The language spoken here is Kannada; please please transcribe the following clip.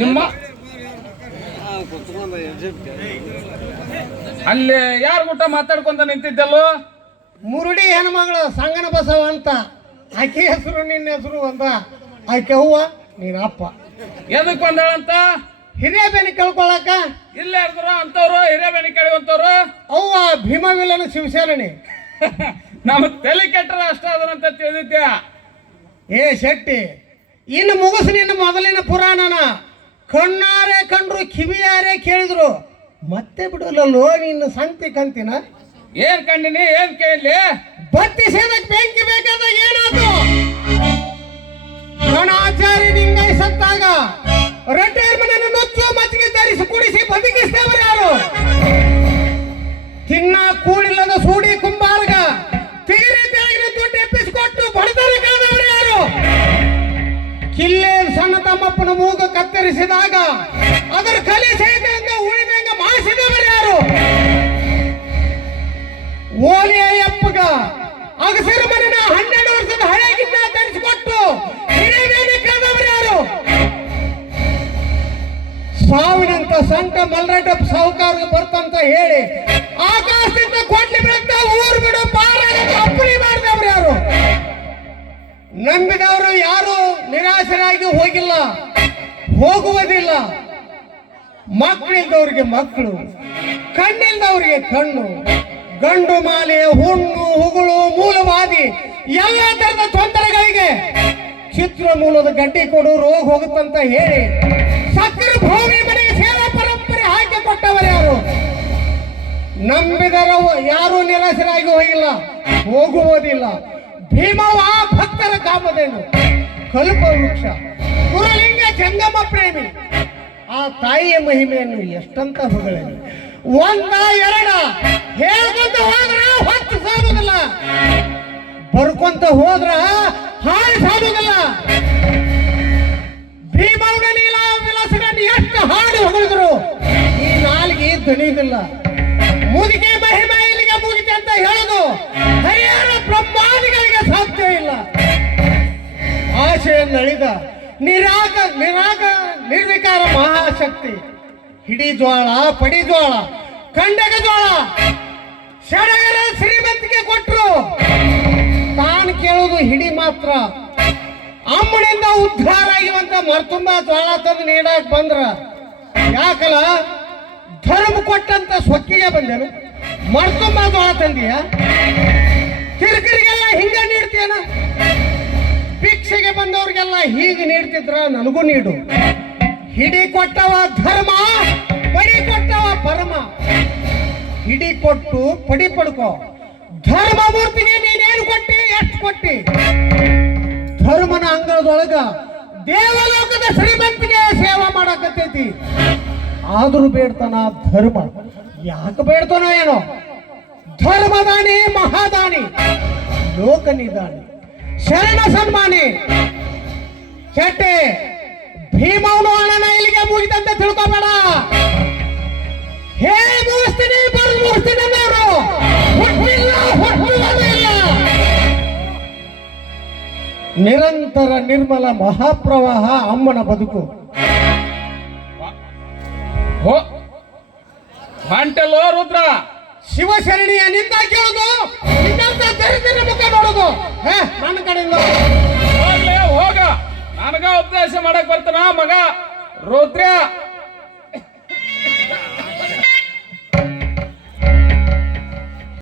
ನಿಮ್ಮ ಅಲ್ಲಿ ಯಾರು ಊಟ ಮಾತಾಡ್ಕೊಂತ ನಿಂತಿದ್ದಲ್ಲೋ? ಮುರುಡಿ ಹೆಣ್ಮಗಳು ಸಂಗನ ಬಸವ ಅಂತ. ಆಕೆ ಹೆಸರು ನಿನ್ನ ಹೆಸರು ಒಂದ. ಆಕೆ ಹೂವ ನೀನ್ ಅಪ್ಪ. ಎದಕ್ ಬಂದಾಳಂತ? ಹಿರಿಯ ಬೆನಿ ಕೇಳ್ಕೊಳಕ. ಇಲ್ಲ ಯಾರ್ದಾರ ಅಂತವ್ರು ಹಿರಿಯ ಬೆನಿ ಕೇಳುವಂತವ್ರು? ಅವ್ವ ಭೀಮವಿಲ್ಲನ ಶಿವಸೇನನಿ. ನಮ್ಮ ತಲೆ ಕೆಟ್ಟರ ಅಷ್ಟ ಅದರಂತ ತಿಳಿದಿದ್ಯ? ಏ ಶೆಟ್ಟಿ, ಇನ್ನು ಮುಗಿಸ್ ನಿನ್ನ ಮೊದಲಿನ ಪುರಾಣನ. ಕಣ್ಣಾರೆ ಕಂಡ್ರು ಕಿವಿಯಾರೆ ಕೇಳಿದ್ರು ಮತ್ತೆ ಬಿಡಲ್ಲೋ ನಿನ್ನ ಸಂತಿ ಕಂತಿನ. ಏನ್ ಕಂಡಿನಿ ಏನ್ ಕೇಳಲಿ? ಬತ್ತಿ ಸೇದಕ್ ಬೆಂಕಿ ಬೇಕಾದ ಏನಾದ್ರು ಗಣಾಚಾರಿ ನಿಂಗೈ ಸತ್ತಾಗ ರೆಡ್ಡೇರ್ ಮನೆಯನ್ನು ನುಚ್ಚು ಮಚ್ಚಿಗೆ ಧರಿಸಿ ಕುಡಿಸಿ ಬದುಕಿಸ್ತೇವರು ಯಾರು? ತಿನ್ನ ಕೂಡಿಲ್ಲದ ಸೂಡಿ ಕುಂಬಾರ್ಗ ತಿಗಿರಿ ತೆಳಗಿನ ದುಡ್ಡು ಎಪ್ಪಿಸಿಕೊಟ್ಟು ಬಡದರೆ ಕಳೆದವರು ಯಾರು? ಕಿಲ್ಲೆ ಸಣ್ಣ ತಮ್ಮಪ್ಪನ ಮೂಗು ಕತ್ತರಿಸಿದಾಗ ಅದರ ಕಲಿ ಸಹಿತ ಉಳಿದಂಗ ಮಾಡಿಸಿದವರು ಯಾರು? ಓಲಿಯ ಅಪ್ಪಗ ಅಗಸರ ಮನೆನ 12 ವರ್ಷದ ಹಳೆಗಿನ್ನ ಧರಿಸಿಕೊಟ್ಟು ಹಿರಿಯವೇನೆ ಕಳೆದವರು ಯಾರು? ಸಾವಿನಂತ ಸಂತ ಮಲ್ರೆಡ್ಡಪ್ಪ ಸಾಹುಕಾರ ಬರ್ತಂತ ಹೇಳಿ ಆಕಾಶದಿಂದ ಕೊಟ್ಲಿ ಬೀಳುತ್ತ ಊರು ಬಿಡು ಪಾರಾಗ ಅಪ್ಪಣೆ ಮಾಡಿದವರು ಯಾರು? ನಂಬಿದವರು ಯಾರು ನಿರಾಶರಾಗಿ ಹೋಗಿಲ್ಲ, ಹೋಗುವುದಿಲ್ಲ. ಮಕ್ಕಳಿದ್ದವರಿಗೆ ಮಕ್ಕಳು, ಕಣ್ಣಿಲ್ದವರಿಗೆ ಕಣ್ಣು, ಗಂಡು ಮಾಲೆ, ಹುಣ್ಣು, ಹುಗುಳು, ಮೂಲವಾದಿ ಎಲ್ಲ ತರದ ತೊಂದರೆಗಳಿಗೆ ಚಿತ್ರ ಮೂಲದ ಗಡ್ಡಿ ಕೊಡು ರೋಗ ಹೋಗುತ್ತಂತ ಹೇಳಿ ಸಕ್ಕರೆ ಭೂಮಿ ಮನೆಗೆ ಸೇವಾ ಪರಂಪರೆ ಹಾಕಿ ಕೊಟ್ಟವರು ಯಾರು? ನಂಬಿದರ ಯಾರು ನಿರಾಶರಾಗಿ ಹೋಗಿಲ್ಲ, ಹೋಗುವುದಿಲ್ಲ. ಭೀಮವ ಭಕ್ತರ ಕಾಮಧೇನು, ಕಲ್ಪ ವೃಕ್ಷ, ಗುರುಲಿಂಗ ಜಂಗಮ ಪ್ರೇಮಿ. ಆ ತಾಯಿಯ ಮಹಿಮೆಯನ್ನು ಎಷ್ಟಂತ ಹೊಗಳಲ್ಲಿ ಒಂದ ಎರಡ ಹೇಳ್ಕೊಂತ ಹೋದ್ರ ಹೊತ್ತು ಸಾಗುದಿಲ್ಲ, ಬರ್ಕೊಂತ ಹೋದ್ರ ಹಾಳು ಸಾಗುದಿಲ್ಲ. ಭೀಮವನ ಲೀಲಾ ವಿಲಾಸಗಳನ್ನು ಎಷ್ಟು ಹಾಡು ಹೊಗಳಿದ್ರು ಈ ನಾಲ್ಗೆ ದಣಿಗಿಲ್ಲ. ಮುದುಕೆ ಮಹಿಮೆ ಇಲ್ಲಿಗೆ ಮುಗಿತೆ ಅಂತ ಹೇಳುದು ಹರಿಯಾಣ ಬ್ರಹ್ಮಾದಿಗಳಿಗೆ ಸಾಧ್ಯ ಇಲ್ಲ. ಆಶೆಯನ್ನಳಿದ ನಿರ್ವಿಕಾರ ಮಹಾಶಕ್ತಿ. ಹಿಡಿ ಜ್ವಾಳ, ಪಡಿ ಜ್ವಾಳ, ಕಂಡಗ ಜ್ವಾಳ ಸಡಗರ ಶ್ರೀಮಂತಿಗೆ ಕೊಟ್ಟರು. ತಾನು ಕೇಳುವುದು ಹಿಡಿ ಮಾತ್ರ. ಅಮ್ಮನಿಂದ ಉದ್ಧಾರ ಆಗಿರುವಂತ ಮರ್ತುಂಬ ಜ್ವಾಳ ತಂದು ನೀಡಕ್ ಬಂದ್ರ ಯಾಕಲ್ಲ? ಧರ್ಮ ಕೊಟ್ಟಂತ ಸೊಕ್ಕಿಗೆ ಬಂದೇನು? ಮರ್ತುಂಬ ಜ್ವಾಳ ತಂದೀಯ? ಕಿರಿಕಿರಿಗೆಲ್ಲ ಹಿಂಗ ನೀಡ್ತೀಯನ? ಭಿಕ್ಷೆಗೆ ಬಂದವ್ರಿಗೆಲ್ಲ ಹೀಗೆ ನೀಡ್ತಿದ್ರ ನನಗೂ ನೀಡು. ಹಿಡಿ ಕೊಟ್ಟವ ಧರ್ಮ, ಪಡಿ ಕೊಟ್ಟವ ಪರಮ. ಹಿಡಿ ಕೊಟ್ಟು ಪಡಿ ಪಡ್ಕೋ. ಧರ್ಮ ಮೂರ್ತಿಗೆ ನೀನೇನು ಕೊಟ್ಟಿ, ಎಷ್ಟು ಕೊಟ್ಟಿ? ಧರ್ಮನ ಅಂಗಳದೊಳಗ ದೇವಲೋಕದ ಶ್ರೀಮಂತಿಗೆ ಸೇವಾ ಮಾಡಕತ್ತೈತಿ. ಆದ್ರೂ ಬೇಡ್ತಾನ ಧರ್ಮ. ಯಾಕೆ ಬೇಡ್ತಾನೋ ಏನೋ? ಧರ್ಮದಾನಿ, ಮಹಾದಾನಿ, ಲೋಕನಿದಾನಿ, ಶರಣ ಸನ್ಮಾನಿ. ಚಟ್ಟೆ ಭೀಮವನು ಅಣ್ಣನ ಇಲ್ಲಿಗೆ ಮುಗಿದಂತೆ ತಿಳ್ಕೊಬೇಡ. ಹೇಳಿ ಮುಗಿಸ್ತೀನಿ, ಬರೆದು ಮುಗಿಸ್ತೀನಿ ಅನ್ನೋರು ಹುಟ್ಟಿಲ್ಲ, ಹುಟ್ಟುವುದೂ ಇಲ್ಲ. ನಿರಂತರ ನಿರ್ಮಲ ಮಹಾಪ್ರವಾಹ ಅಮ್ಮನ ಬದುಕು. ಹೊಂಟಲ್ಲೋ ರುದ್ರ? ಶಿವಶರಣಿಯ ನಿಂದ ಕೇಳುದು, ನಿನ್ನಂತ ದರಿದ್ರ ಮುಖ ನೋಡುದು ನನ್ನ ಕಡೆಯಿಂದ. ಹೋಗ್ಲೇ ಹೋಗ, ನನಗ ಉಪದೇಶ ಮಾಡಕ್ ಬರ್ತಾನ ಮಗ ರುದ್ರ.